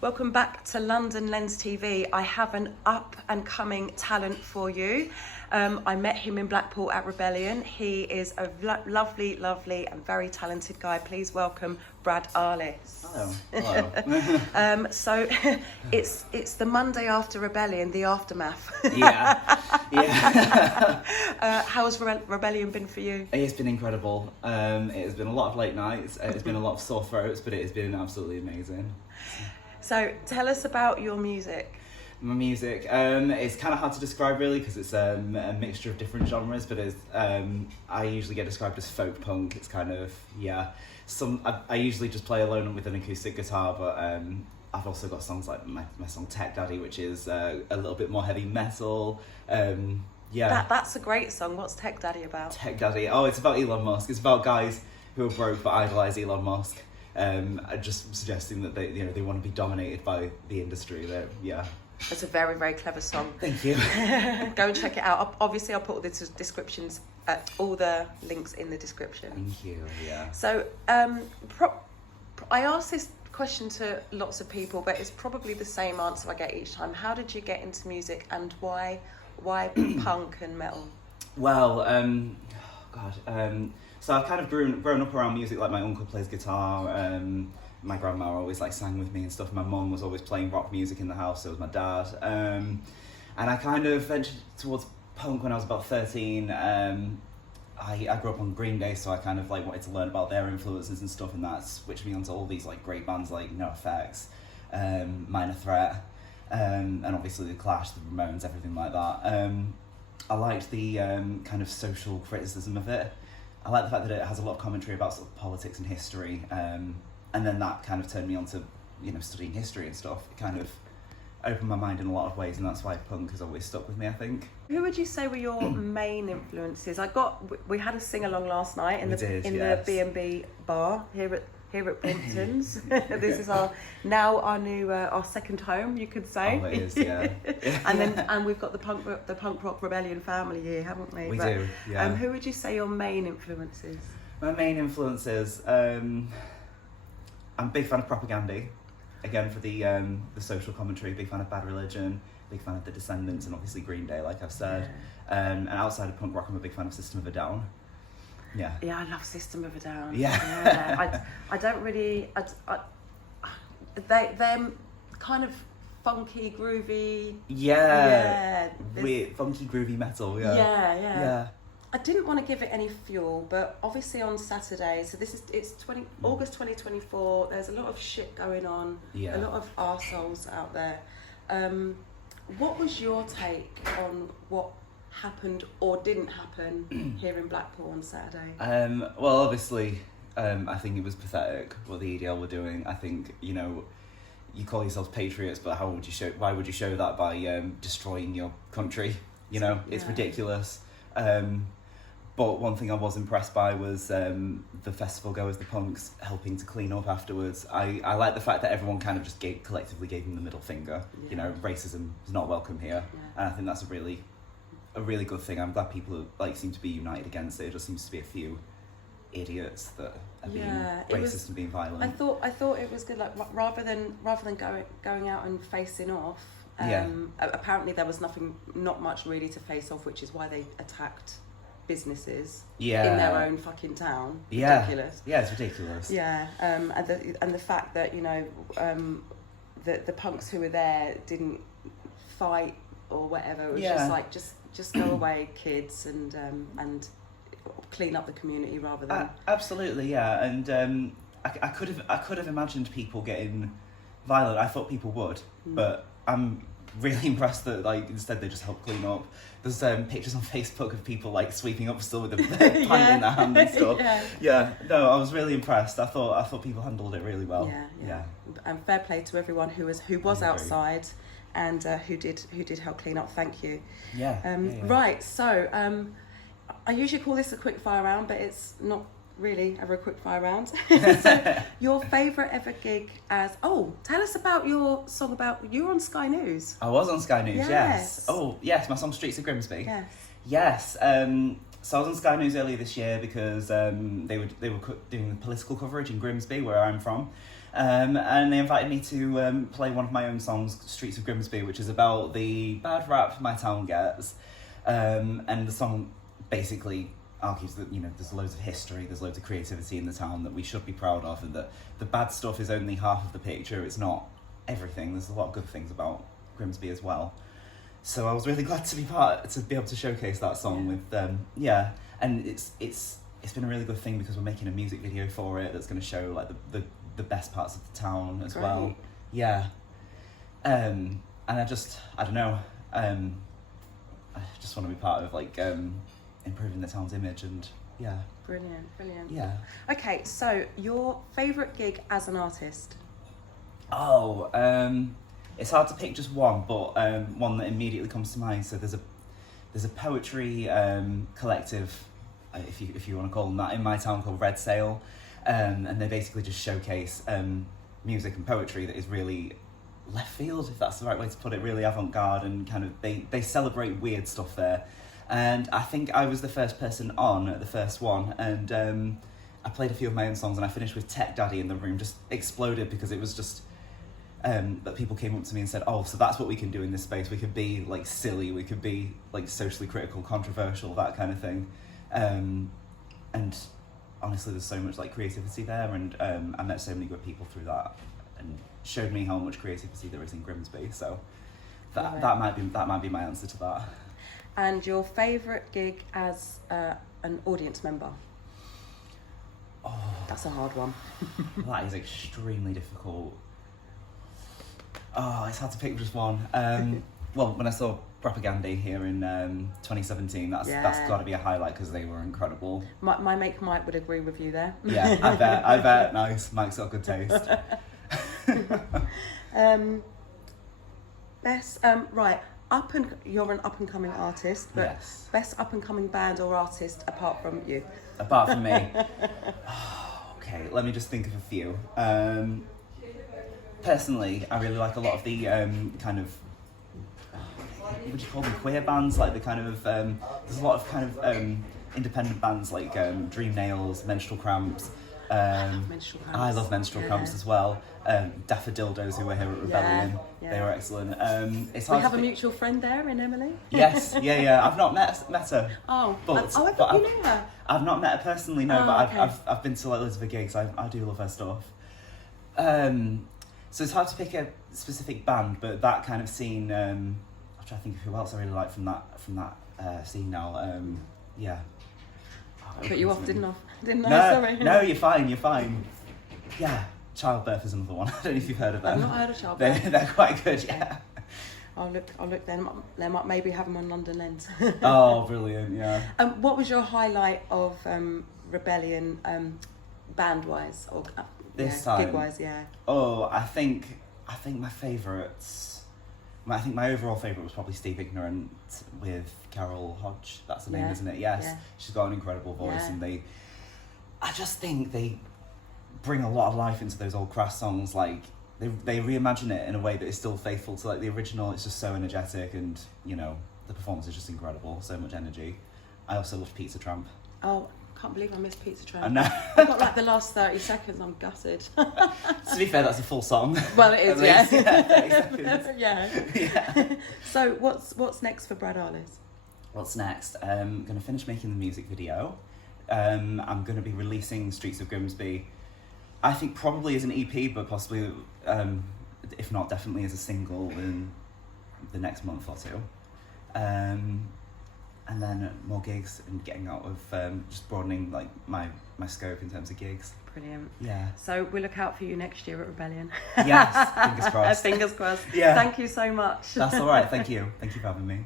Welcome back to London Lens TV. I have an up and coming talent for you. I met him in Blackpool at Rebellion. He is a lovely and very talented guy. Please welcome Brad Arliss. Hello. So it's the Monday after Rebellion, the aftermath. Yeah. How has Rebellion been for you? It's been incredible. It has been a lot of late nights. It's been a lot of sore throats, but it has been absolutely amazing. So tell us about your music. My music, it's kind of hard to describe really because it's a mixture of different genres, but it's, I usually get described as folk punk. It's kind of, I usually just play alone with an acoustic guitar, but I've also got songs like my song Tech Daddy, which is a little bit more heavy metal. That's a great song. What's Tech Daddy about? Tech Daddy, it's about Elon Musk. It's about guys who are broke but idolise Elon Musk. Just suggesting that they want to be dominated by the industry. It's a very, very clever song. Thank you. Go and check it out. Obviously, I'll put all the descriptions, all the links in the description. Thank you. Yeah. So, I ask this question to lots of people, but it's probably the same answer I get each time. How did you get into music, and why punk and metal? Well, so I've kind of grown up around music. Like my uncle plays guitar. My grandma always sang with me and stuff. My mum was always playing rock music in the house. So was my dad. And I kind of ventured towards punk when I was about 13. I grew up on Green Day, so I kind of wanted to learn about their influences and stuff, and that switched me onto all these great bands like NoFX, Minor Threat, and obviously the Clash, the Ramones, everything like that. I liked the kind of social criticism of it. I like the fact that it has a lot of commentary about sort of politics and history, and then that kind of turned me on to studying history and stuff. It kind of opened my mind in a lot of ways, and that's why punk has always stuck with me, I think. Who would you say were your main influences? We had a sing along last night in the B&B bar here at Brompton's. This is our new our second home, you could say. Oh, it is, yeah. and we've got the punk rock Rebellion family here, haven't we? We do, yeah. Who would you say your main influences? My main influences, I'm a big fan of Propaganda, again for the social commentary. Big fan of Bad Religion. Big fan of The Descendants, and obviously Green Day, like I've said. Yeah. And outside of punk rock, I'm a big fan of System of a Down. Yeah. Yeah, I love System of a Down. Yeah. I don't really. They're kind of funky, groovy. Yeah. Weird, funky, groovy metal. Yeah. Yeah. I didn't want to give it any fuel, but obviously on Saturday, so it's August 2024. There's a lot of shit going on. Yeah. A lot of arseholes out there. What was your take on what happened or didn't happen here in Blackpool on Saturday? Well, obviously, I think it was pathetic what the EDL were doing. I think, you call yourselves patriots, but why would you show that by destroying your country? It's ridiculous. But one thing I was impressed by was the festival goers, the punks, helping to clean up afterwards. I like the fact that everyone kind of just collectively gave them the middle finger. Yeah. Racism is not welcome here. Yeah. And I think that's a really good thing. I'm glad people seem to be united against it. It just seems to be a few idiots that are being racist and being violent. I thought it was good. Rather than going out and facing off. Apparently there was not much really to face off, which is why they attacked businesses in their own fucking town. Ridiculous. Yeah, it's ridiculous. Yeah, and the fact that the punks who were there didn't fight or whatever. It was just go away, kids, and clean up the community rather than absolutely, yeah. And I could have imagined people getting violent. I thought people would, but I'm really impressed that instead they just helped clean up. There's pictures on Facebook of people sweeping up still with a pint in their hand and stuff. Yeah. No, I was really impressed. I thought people handled it really well. Yeah. And fair play to everyone who was outside and who did help clean up. Thank you. Yeah. Right. So I usually call this a quick fire round, but it's not really ever a quick fire round. So your favourite ever gig tell us about your song you were on Sky News. I was on Sky News, yes. Oh, yes, my song Streets of Grimsby. Yes. So I was on Sky News earlier this year because they were doing the political coverage in Grimsby, where I'm from. And they invited me to play one of my own songs, Streets of Grimsby, which is about the bad rap my town gets. And the song basically argues that, you know, there's loads of history, there's loads of creativity in the town that we should be proud of, and that the bad stuff is only half of the picture. It's not everything. There's a lot of good things about Grimsby as well. So I was really glad to be able to showcase that song with and it's been a really good thing because we're making a music video for it that's going to show like the best parts of the town as well. Yeah. And I don't know, I just want to be part of like improving the town's image, and yeah. Brilliant. Yeah. Okay, so your favourite gig as an artist? It's hard to pick just one, but one that immediately comes to mind. So there's a poetry collective, if you want to call them that, in my town called Red Sail, and they basically just showcase music and poetry that is really left field, if that's the right way to put it, really avant-garde, and kind of they celebrate weird stuff there. And I think I was the first person on at the first one, and I played a few of my own songs, and I finished with Tech Daddy, and the room just exploded because it was just that people came up to me and said, oh, so that's what we can do in this space. We could be like silly, we could be like socially critical, controversial, that kind of thing. And honestly, there's so much like creativity there, and I met so many good people through that, and showed me how much creativity there is in Grimsby. So that might be my answer to that. And your favourite gig as an audience member? Oh, that's a hard one. That is extremely difficult. Oh, it's hard to pick just one. Well, when I saw Propaganda here in 2017, that's got to be a highlight because they were incredible. My mate Mike would agree with you there. Yeah, I bet. Nice. Mike's got good taste. Right. You're an up and coming artist, but yes. Best up and coming band or artist apart from you? Apart from me. Okay, let me just think of a few. Personally, I really like a lot of the kind of, what would you call them, queer bands, like the kind of, there's a lot of kind of independent bands like Dream Nails, Menstrual Cramps. Menstrual Cramps. I love Menstrual Cramps as well. Daffodildos, who were here at Rebellion, they were excellent. It's hard we have a mutual friend there in Emily. Yes, yeah. I've not met her. Oh, I thought you knew her. I've not met her personally, no, but okay. I've been to like loads of her gigs. I do love her stuff. So it's hard to pick a specific band, but that kind of scene. I'm trying to think of who else I really like from that scene now. Yeah. Cut you off, didn't I? No, sorry. No, you're fine. Yeah, Childbirth is another one. I don't know if you've heard of them. I've not heard of Childbirth. They're quite good, yeah. I'll look then. They might maybe have them on London Lens. Oh, brilliant, yeah. What was your highlight of Rebellion, band-wise or this time? Gig-wise, yeah. Oh, I think my favourites. I think my overall favourite was probably Steve Ignorant with Carol Hodge. That's the name, isn't it? Yes. Yeah. She's got an incredible voice, and I just think they bring a lot of life into those old Crass songs. Like they reimagine it in a way that is still faithful to like the original. It's just so energetic, and you know the performance is just incredible. So much energy. I also love Pizza Tramp. Oh, can't believe I missed Pizza Tramp. I know. I got like the last 30 seconds. I'm gutted. To be fair, that's a full song. Well, it is, yeah. 30 seconds. Yeah. So what's next for Brad Arliss? What's next? I'm going to finish making the music video. I'm going to be releasing Streets of Grimsby, I think probably as an EP, but possibly, if not definitely as a single in the next month or two. And then more gigs and getting out of, just broadening like my scope in terms of gigs. Brilliant. Yeah. So we'll look out for you next year at Rebellion. Yes, fingers crossed. Fingers crossed. Yeah. Thank you so much. That's all right. Thank you. Thank you for having me.